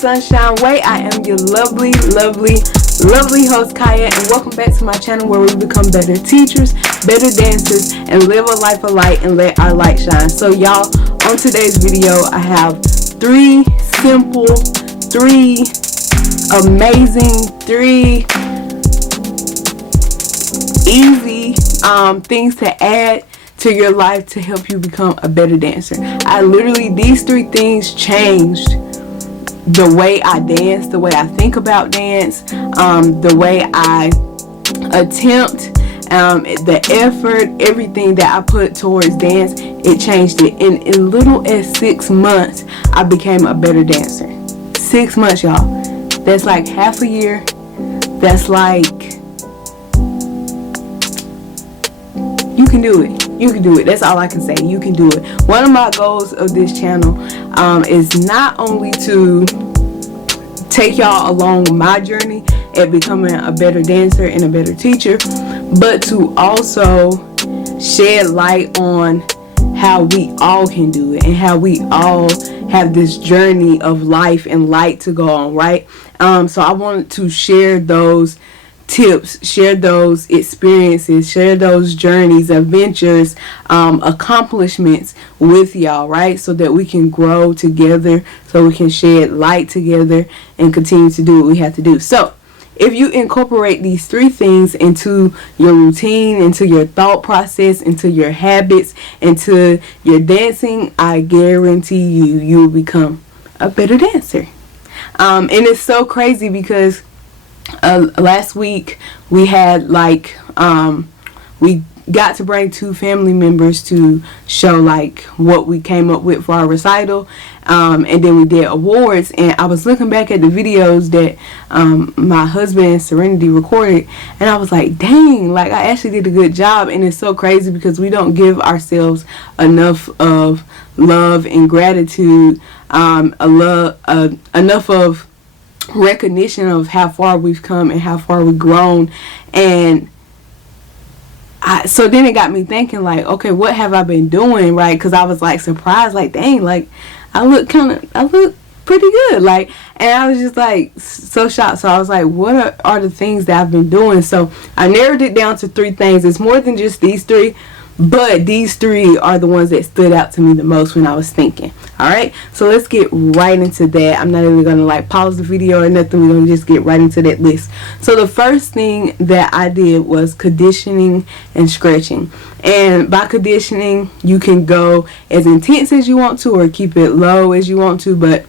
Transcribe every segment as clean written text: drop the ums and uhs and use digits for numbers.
sunshine way. I am your lovely host Chiya, and welcome back to my channel where we become better teachers, better dancers, and live a life of light and let our light shine. So y'all, on today's video I have three simple, three amazing, three easy things to add to your life to help you become a better dancer. These three things changed the way I dance, the way I think about dance, the way I attempt, the effort, everything that I put towards dance. It changed it. In as little as 6 months, I became a better dancer. 6 months, y'all. That's like half a year. That's like, you can do it. You can do it. That's all I can say. You can do it. One of my goals of this channel is not only to take y'all along my journey at becoming a better dancer and a better teacher, but to also shed light on how we all can do it and how we all have this journey of life and light to go on, right? So I wanted to share those tips, share those experiences, share those journeys, adventures, accomplishments with y'all, right? So that we can grow together, so we can shed light together and continue to do what we have to do. So if you incorporate these three things into your routine, into your thought process, into your habits, into your dancing, I guarantee you will become a better dancer. And it's so crazy because last week we had we got to bring 2 family members to show like what we came up with for our recital, and then we did awards, and I was looking back at the videos that my husband and Serenity recorded, and I was like, dang, like I actually did a good job. And it's so crazy because we don't give ourselves enough of love and gratitude, enough of recognition of how far we've come and how far we've grown. And so then it got me thinking, like, okay, what have I been doing, right? Because I was like surprised, like, dang, like I look pretty good, like, and I was just like so shocked. So I was like, what are the things that I've been doing? So I narrowed it down to 3 things. It's more than just these 3, but these 3 are the ones that stood out to me the most when I was thinking. Alright, so let's get right into that. I'm not even gonna like pause the video or nothing. We're gonna just get right into that list. So the first thing that I did was conditioning and stretching. And by conditioning, you can go as intense as you want to or keep it low as you want to. But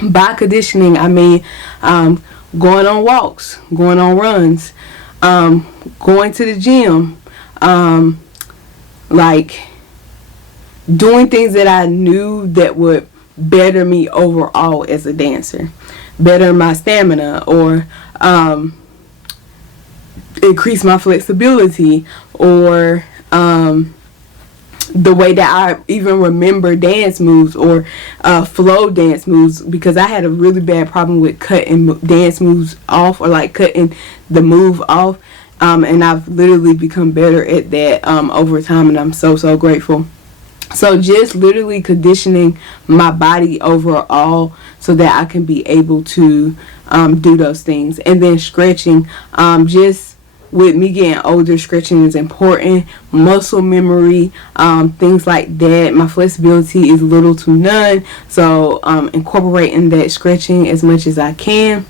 by conditioning, I mean going on walks, going on runs, going to the gym, like doing things that I knew that would better me overall as a dancer, better my stamina, or increase my flexibility, or the way that I even remember dance moves, or flow dance moves, because I had a really bad problem with cutting dance moves off, or like cutting the move off, and I've literally become better at that over time, and I'm so grateful. So just literally conditioning my body overall so that I can be able to do those things. And then stretching, just with me getting older, stretching is important. Muscle memory, things like that. My flexibility is little to none, so incorporating that stretching as much as I can.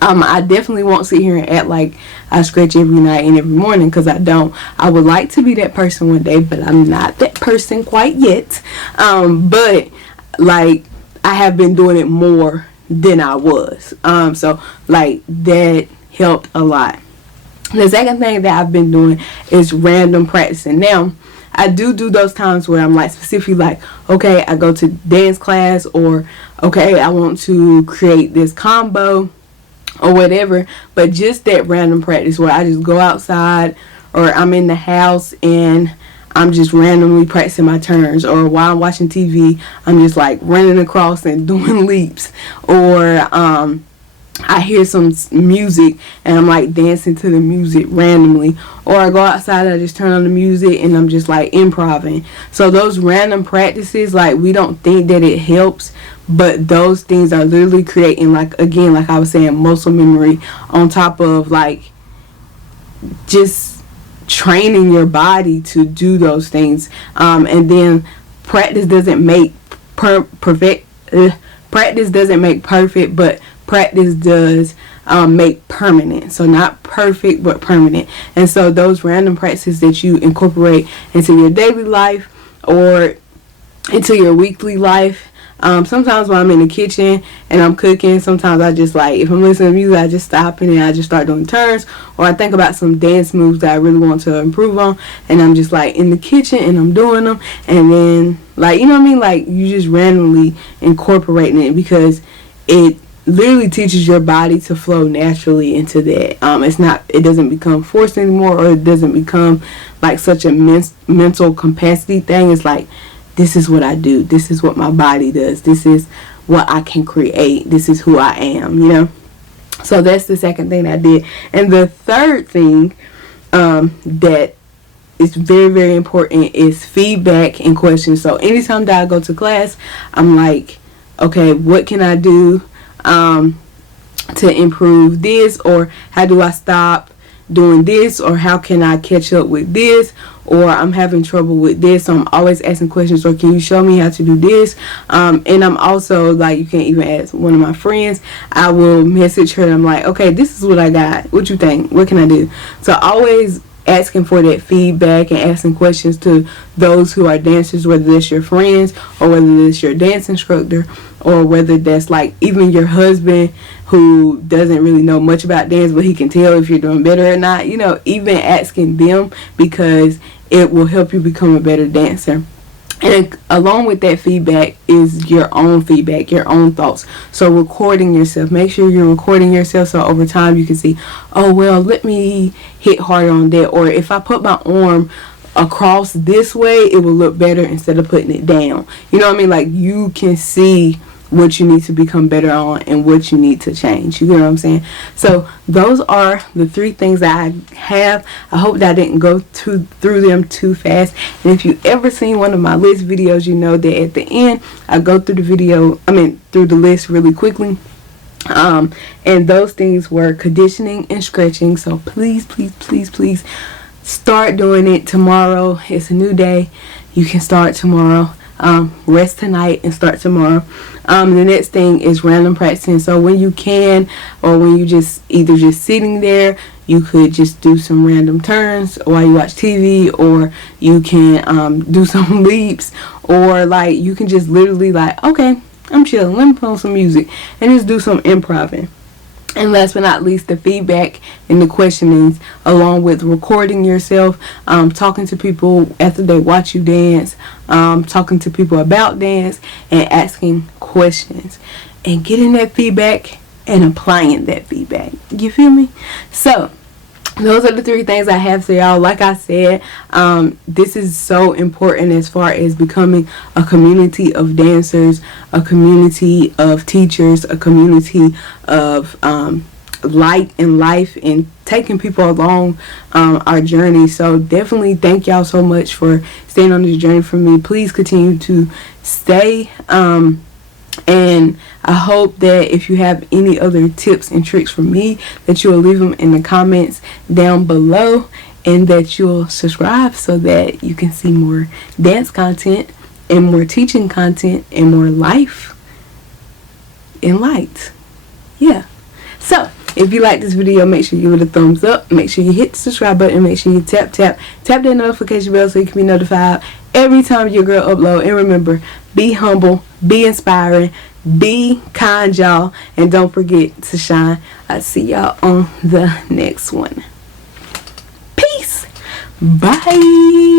I definitely won't sit here and act like I stretch every night and every morning, because I don't. I would like to be that person one day, but I'm not that person quite yet. But like I have been doing it more than I was. So like that helped a lot. The second thing that I've been doing is random practicing. Now, I do those times where I'm like specifically like, okay, I go to dance class, or okay, I want to create this combo or whatever. But just that random practice where I just go outside, or I'm in the house and I'm just randomly practicing my turns, or while I'm watching TV I'm just like running across and doing leaps, or I hear some music and I'm like dancing to the music randomly, or I go outside and I just turn on the music and I'm just like improvising. So those random practices, like, we don't think that it helps, but those things are literally creating, like, again, like I was saying, muscle memory on top of like just training your body to do those things. And then practice doesn't make practice doesn't make perfect, but practice does make permanent. So not perfect, but permanent. And so those random practices that you incorporate into your daily life or into your weekly life. Sometimes when I'm in the kitchen and I'm cooking, sometimes I just, like, if I'm listening to music, I just stop and then I just start doing turns, or I think about some dance moves that I really want to improve on, and I'm just like in the kitchen and I'm doing them, and then, like, you know what I mean, like, you just randomly incorporating it, because it literally teaches your body to flow naturally into that. It doesn't become forced anymore, or it doesn't become like such a mental capacity thing. It's like, this is what I do. This is what my body does. This is what I can create. This is who I am, you know? So that's the second thing I did. And the third thing that is very, very important is feedback and questions. So anytime that I go to class, I'm like, okay, what can I do to improve this? Or how do I stop doing this? Or how can I catch up with this? Or I'm having trouble with this, so I'm always asking questions. Or can you show me how to do this? And I'm also, like, you can even ask one of my friends. I will message her and I'm like, okay, this is what I got. What you think? What can I do? So always asking for that feedback and asking questions to those who are dancers, whether that's your friends or whether that's your dance instructor, or whether that's like even your husband who doesn't really know much about dance, but he can tell if you're doing better or not. You know, even asking them, because it will help you become a better dancer. And along with that feedback is your own feedback, your own thoughts. So recording yourself, make sure you're recording yourself, so over time you can see, oh, well, let me hit harder on that. Or if I put my arm across this way, it will look better instead of putting it down. You know what I mean? Like, you can see what you need to become better on and what you need to change. You get what I'm saying? So those are the 3 things that I have. I hope that I didn't go through them too fast. And if you ever seen one of my list videos, you know that at the end I go through the list really quickly. And those things were conditioning and stretching. So please, please, please, please start doing it tomorrow. It's a new day. You can start tomorrow. Rest tonight and start tomorrow. The next thing is random practicing. So when you can, or when you just either just sitting there, you could just do some random turns while you watch TV, or you can do some leaps, or like you can just literally like, okay, I'm chilling, let me put on some music and just do some improv. And last but not least, the feedback and the questionings, along with recording yourself, talking to people after they watch you dance, talking to people about dance, and asking questions, and getting that feedback and applying that feedback. You feel me? So those are the 3 things I have for y'all. Like I said, this is so important as far as becoming a community of dancers, a community of teachers, a community of light in life, and taking people along our journey. So definitely thank y'all so much for staying on this journey for me. Please continue to stay. And I hope that if you have any other tips and tricks from me, that you'll leave them in the comments down below, and that you'll subscribe so that you can see more dance content and more teaching content and more life in light. Yeah. So if you like this video, make sure you give it a thumbs up. Make sure you hit the subscribe button. Make sure you tap that notification bell so you can be notified every time your girl upload. And remember, be humble, be inspiring, be kind, y'all, and don't forget to shine. I'll see y'all on the next one. Peace. Bye.